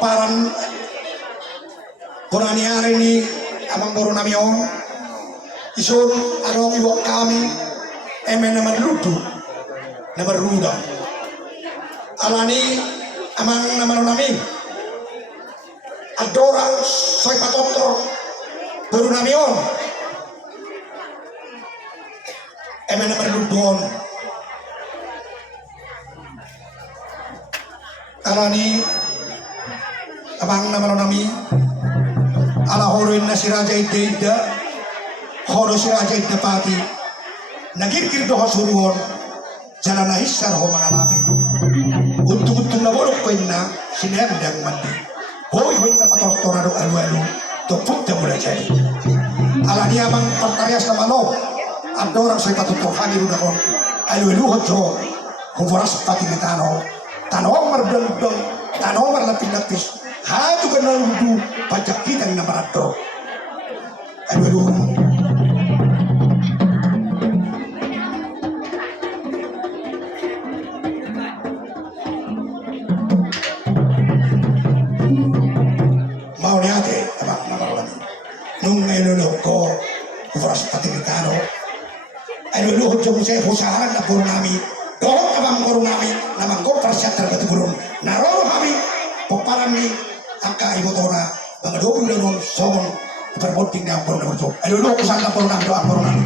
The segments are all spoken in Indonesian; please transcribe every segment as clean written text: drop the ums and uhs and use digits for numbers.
Paran Bonani hari ini amang baru namiong isun arong iwak kami emen nama ludu nama ruda alani amang nama nami adorang soy patotor baru namiong emen nama ludon alani abang nama nami ala horoin na si Raja Ida horo si Raja Ida pati nagirgir do hasuruhon jalan nahisar ho mga lapin. Untung-untung na bolok ko na sinendang mandi. Hoy na patortorado alu-alu. Tupuk na mula jadi. Ala niya mang pertarias na malo. At dorang sa'y patutuhan niyo na kon. Alu-alu ho jo. Humoras pati ni tano. Tanong mardang-dang. Tanong marlapin-lapis. Hado ka na ludu. Pajakitan na maradro. Alu-alu. Nung nilulog ko, Uras Patigitano, ay luluhod yung siya husahan na puro namin. Doon kabang puro namin, namang ko parasya talaga tugulong. Naroon kami, puparan ni ang kaiboto na mga doon lang nung sobong iperbunting niya ang puro naman. Ay luluhod ko saan na puro namin, doon puro namin.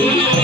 Thank you.